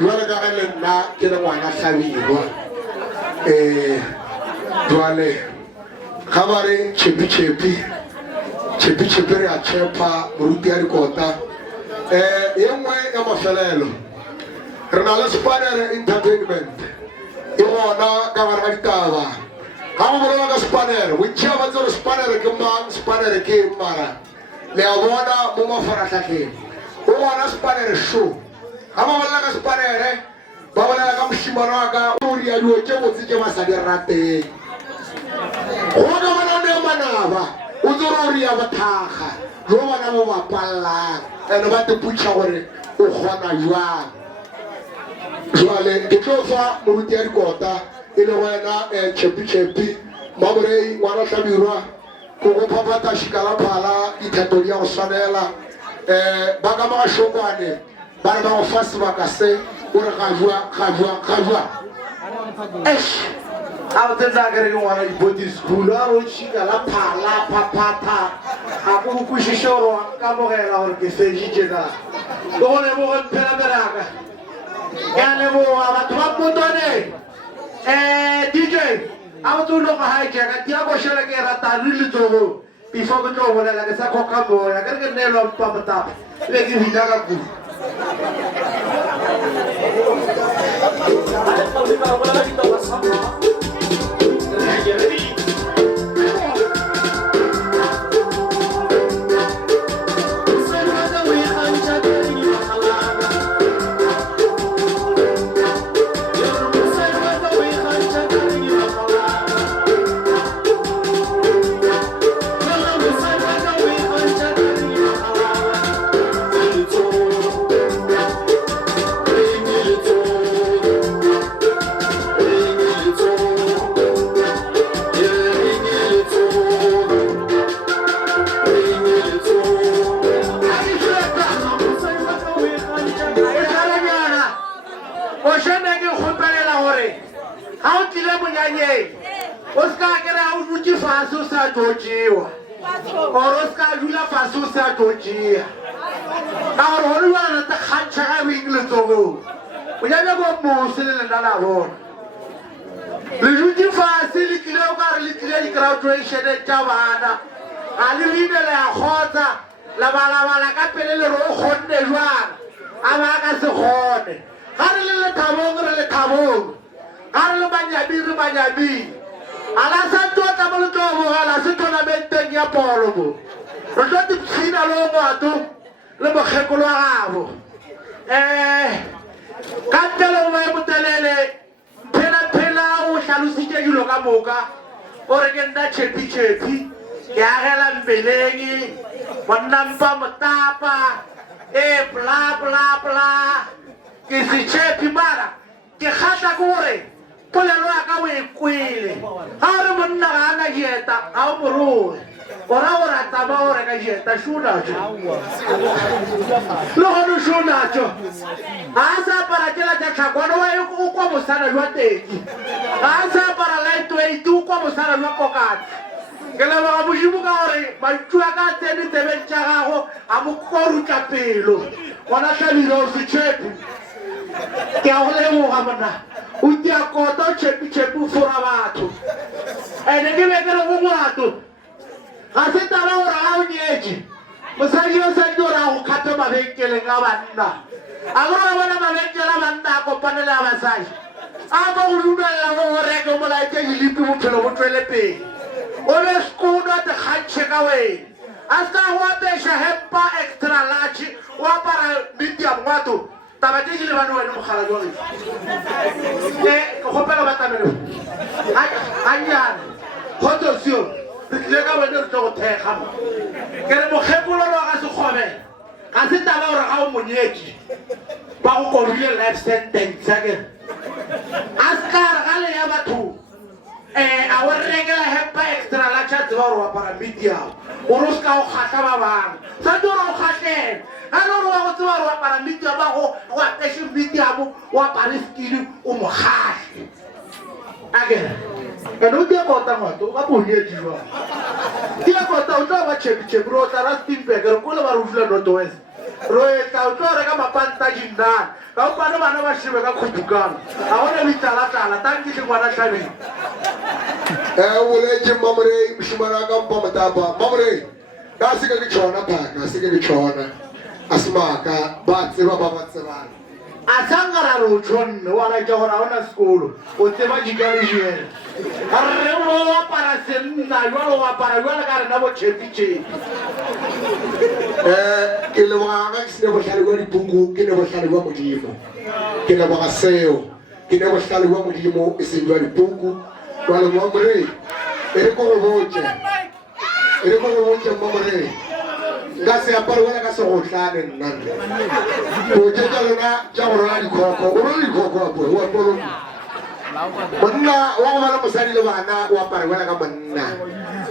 jwale ka ge le nna ke le ngwana Hlabirwa jwale ga ba re chepi re a chepa moruti ya dikota ye nngwe ya mafelelo re na le Spanner Entertainment e gona ka gare ga ditaba ga go bolela ka Spanner bontšha ba tsere Spanner ke mang Spanner ke mara le a bona mo mafaratlhatlheng o gona Spanner show ga ba bolela ka Spanner ba bolela ka mošimano wa ka o ria dilo tše botse tše ba sa di rateng go ka bona o ne manaba o tsere o ria bothaga jo bona mo bapalelang ande ba teputša gore o kgona jwang jwale ke tlo fa moruti ya dikota e le wena chepi maborei ngwana Hlabirwa ko go phapata šikalaphala dithetho di ya go swanela ba ka magašokwane ba re ba go fa sebaka se o re ga jwa a o tsetsa kere ke ngwana dipoti school a ro šikalaphala phaphapha a ko bokwešiše gore wa nkamogela gore ke feditše na ke go lebogo mphela beraka ke a leboga batho ba motone DJ a o tlo go hijack tia go shela ke rata le letsogo before ke tlo bolela ke sa khoka moya ke re ke nelwa mpa motapa be ke bina ka ku le jutsi fase le tlile o ka re le tlile di-graduation tša bana ga le bine le ya kgotsa la balabala ka pele le re o kgonne jwang a ba ka se kgone ga re le lethabong re lethabong ga re le manyabing re manyabing a la sa tlotla mo le tlo bogela se tournamenteng ya polo mo re tlo dipshina le o ngwato le mokgekolo wa gabo ka ntele go bae motelele phela o hlalositše dilo ka moka o re ke nna chepi ke agela mbeleng monnampa motapa bla ke se chepi mara ke kgatla ke gore polelo ya ka o e kwele ga o re monna ga ana dieta ga o morue ora o ratama o reka dieta šunatšo le gone šunatšo ga a sa apara tšela tša tlhakwana o kwa mosana jwa teki ga a sa apara lightweight o kwa mosana jwa kokati ke leboga mošimo ka gore mantšua ka tsene tsebeng tša gago a mo korutla pelo gona Hlabirwa o se chepi ke a go leboga monna o tia kota o chepi o fora batho ande ke be ke re go ngwato ga se taba gore ga o nyetše mosadi o sadi gore a go kgatha mabenkeleng a banna a gore ba bona mabenkele a banna a kopane le a basadi a ba go dumelela go go reke molaetše dilipi bophelo bo tswele pele o be sekono a te kgantšhe ka wena a se ka go apeša hempa extra large o apara medium ngwato taba tše di le bane wene mogala jore ke kgopela batamele gannyane kgotsosio re tlile ka bone re tlo go thekga mo ke re mokgekololo ga se kgobe ga se taba gore ga o monyetše ba go korile life sentence akere a se kare ga le ya batho a o rekela hempa extra large a tseba gore o apara medium gore o se ka go kgatlha ba bangwe sante gore o kgatlhela ga le gore wa go tseba gore o apara medium ba go apeshe medium o apare skini o mo kgatlhe akere ene o tia kota ngwato o ka bonyetše jwang tia kota o tla ba chepi ro tla ra Steenberg re ko le ba re o dula North West ro etla o tlo reka mapanta jinnana ka upana bana ba shibe ka khudukana a gona bitala tanki ke ngwana tlhabeng o le ke mamore mshimana ka mpa mataba mamore ka se ke tshona phaka se ke tshona asmaka ba tseba ba tsebana a sangara ro tshonne wala ke gora ona sekolo o tseba dikale jele re mo para senna yo wa para yo la ka rena bo chepiche ke le wa ga se bo hlale go dipuku ke ne bo hlale go modimo ke le ba seo ke ne bo hlale go modimo e se jwa dipuku wala mamore ere ko boche mamore nga se aparo wala ka se go hlane nna o je ja lona ja go rala dikoko o rala dikoko apo wa polo monna wa go bala mosadi le bana o apare wala ka monna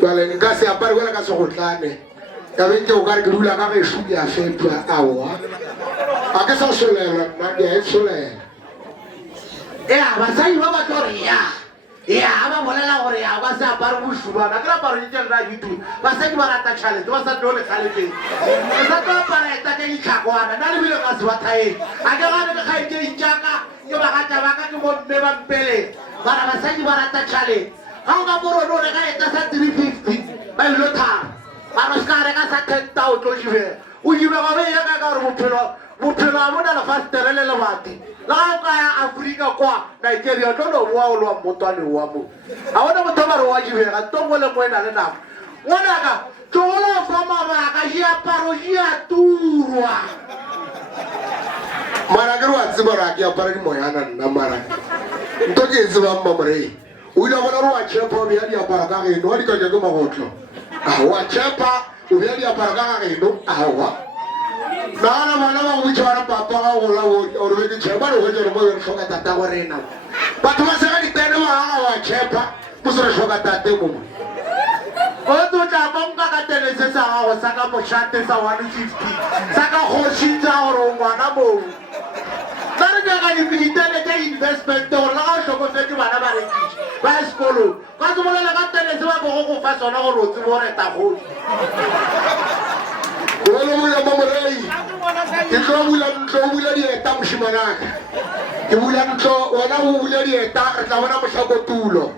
wala nga se aparo wala ka se go hlane ka bente o ka re ke dula ka ge shu ya fetwa awa a ke sa solela na ke e solela ba sai ba ba tore ya ba bolela gore ya ba sa apare go shubana ka apare ditšela ra YouTube ba sa di ba rata challenge ba sa dole khalete sa tlo apara eta ke ditlhakwana na le bile ka se bathae a ke gane ke khaite itjaka ke ba ga taba ka ke mo mme ba mpele ba sa di ba rata challenge ga o ka boro re ka eta sa 350 ba ilo thara ba no ska re ka sa 10,000 tlo jibe o jibe ba be ya ka re bophelo a bona le fasterele le bati la o ka ya Afrika kwa Nigeria tlo no wa o lwa motwane wa mo a bona motho ba re wa jibega tongo le moena le nako ngwana ka tlola fa mabaka ya paro ya turwa mara ke wa tseba ra ke apara di moyana nna mara nto ke tseba mamore o ile bona ro wa chepa o ya di apara ka ge no di ka ke magotlo a wa chepa o ya di apara ka ge no a wa bana ba go tshwara papa ga go la o re ke chepa re go tsere mo re hloka tata go rena batho ba se ga di tene wa chepa mo se re hloka tate mo o to tla bonka ka tele se sa go saka moshate sa 150 saka khoshitsa gore ngwana mo tsare ka di militele tsa investment o la go tlhokometse bana ba rekisi ba sekolo ka tsomolela ka tele se ba go fa sona gore o tsebo re ta go Wala mo ya mamorei ke tlo bula dieta moshimanaka ke bula ntlo wona o bula dieta re tla bona mohlakotulo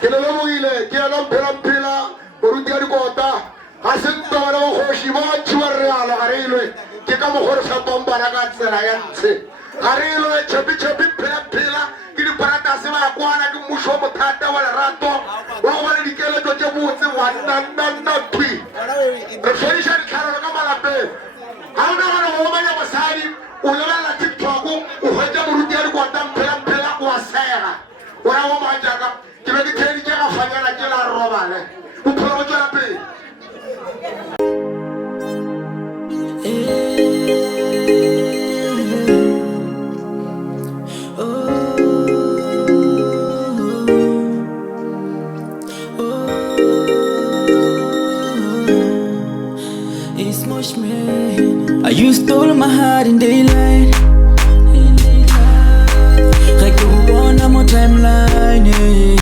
ke le boile ke ya mpela boruti ya dikota ga se ntona go khoshi ba tshwa re ala ga re ilwe ke ka mogore sa bombana ka tsela ya ntse ga re ilwe chepi phela ke di parata se ba kwana ke musho mothata wa lerato wa go bana dikeleto tse botse wa nna twi re fedisha ditlharo ka malapeng ga o nagana go banya basadi o lebelela TikTok o hwetsa moruti ya dikota mphela o a sega o ra go majaka ke be ke theditse ga fanyana ke la robale bophelo bo tswela pele You stole my heart in daylight. Like the one on my timeline, yeah.